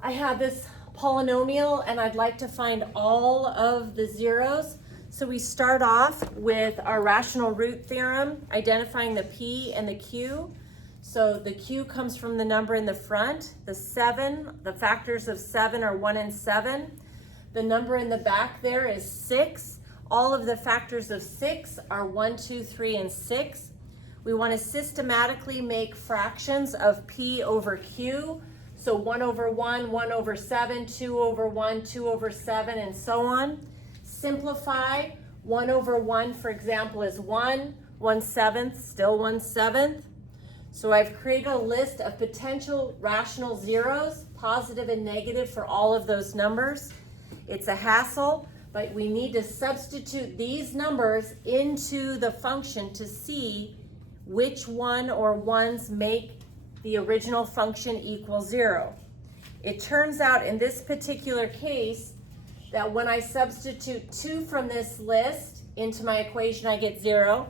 I have this polynomial and I'd like to find all of the zeros. So we start off with our rational root theorem, identifying the P and the Q. So the Q comes from the number in the front. The 7, the factors of 7 are 1 and 7. The number in the back there is 6. All of the factors of 6 are 1, 2, 3, and 6. We want to systematically make fractions of P over Q. So 1 over 1, 1 over 7, 2 over 1, 2 over 7, and so on. Simplify. 1 over 1, for example, is 1. 1/7, still 1/7. So I've created a list of potential rational zeros, positive and negative for all of those numbers. It's a hassle, but we need to substitute these numbers into the function to see which one or ones make the original function equal 0. It turns out in this particular case that when I substitute 2 from this list into my equation, I get 0.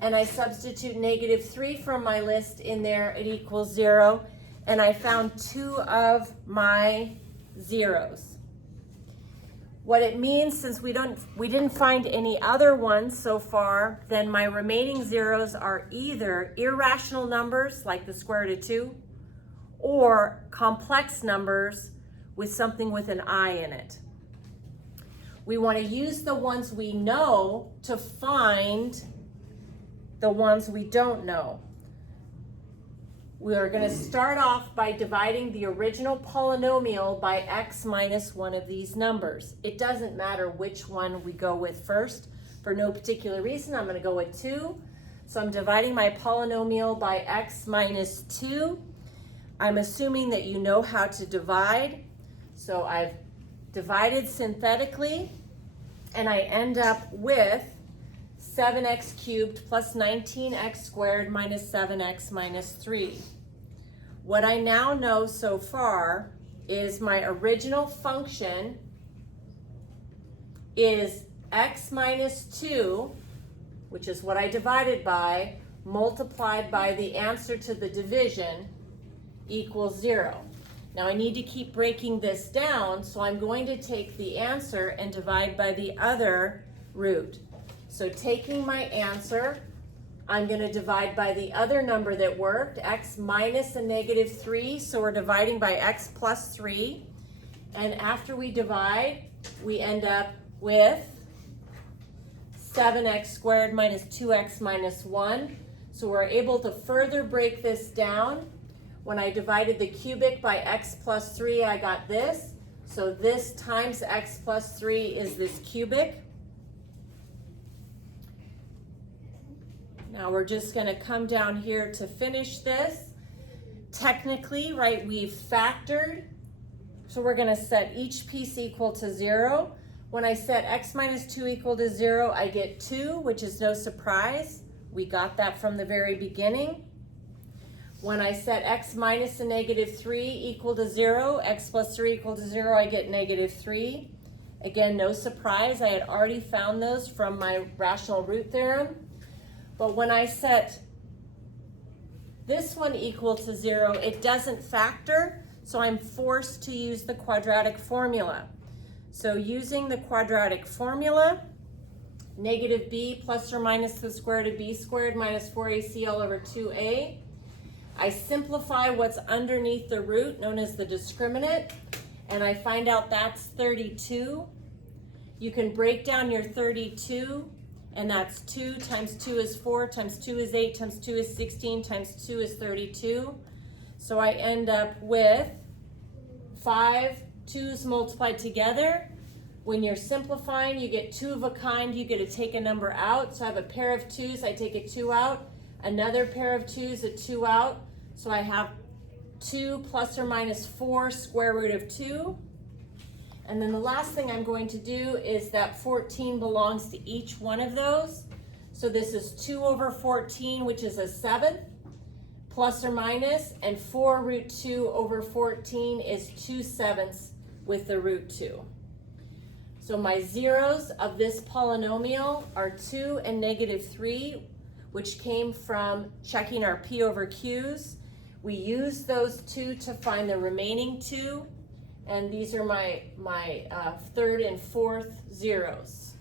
And I substitute -3 from my list in there, it equals 0. And I found 2 of my zeros. What it means, since we didn't find any other ones so far, then my remaining zeros are either irrational numbers, like the square root of 2, or complex numbers with something with an I in it. We want to use the ones we know to find the ones we don't know. We are going to start off by dividing the original polynomial by x minus one of these numbers. It doesn't matter which one we go with first. For no particular reason, I'm going to go with 2. So I'm dividing my polynomial by x minus 2. I'm assuming that you know how to divide. So I've divided synthetically, and I end up with 7x cubed plus 19x squared minus 7x minus 3. What I now know so far is my original function is x minus 2, which is what I divided by, multiplied by the answer to the division equals 0. Now I need to keep breaking this down, so I'm going to take the answer and divide by the other root. So taking my answer, I'm going to divide by the other number that worked, x minus a -3, so we're dividing by x plus 3. And after we divide, we end up with 7x squared minus 2x minus 1. So we're able to further break this down. When I divided the cubic by x plus 3, I got this. So this times x plus 3 is this cubic. Now we're just going to come down here to finish this. Technically, right, we've factored. So we're going to set each piece equal to 0. When I set x minus 2 equal to 0, I get 2, which is no surprise. We got that from the very beginning. When I set x minus a -3 equal to 0, x plus 3 equal to 0, I get -3. Again, no surprise. I had already found those from my rational root theorem. But when I set this one equal to 0, it doesn't factor, so I'm forced to use the quadratic formula. So using the quadratic formula, -b plus or minus the square root of b squared minus 4ac all over 2a. I simplify what's underneath the root, known as the discriminant, and I find out that's 32. You can break down your 32, and that's 2 times 2 is 4, times 2 is 8, times 2 is 16, times 2 is 32. So I end up with 5 2's multiplied together. When you're simplifying, you get 2 of a kind, you get to take a number out. So I have a pair of 2's, I take a 2 out. Another pair of 2's, a 2 out. So I have 2 plus or minus 4 square root of 2. And then the last thing I'm going to do is that 14 belongs to each one of those. So this is 2 over 14, which is a 7th, plus or minus, and 4 root 2 over 14 is 2/7 with the root 2. So my zeros of this polynomial are 2 and -3, which came from checking our P over Q's. We use those 2 to find the remaining 2. and these are my third and fourth zeros.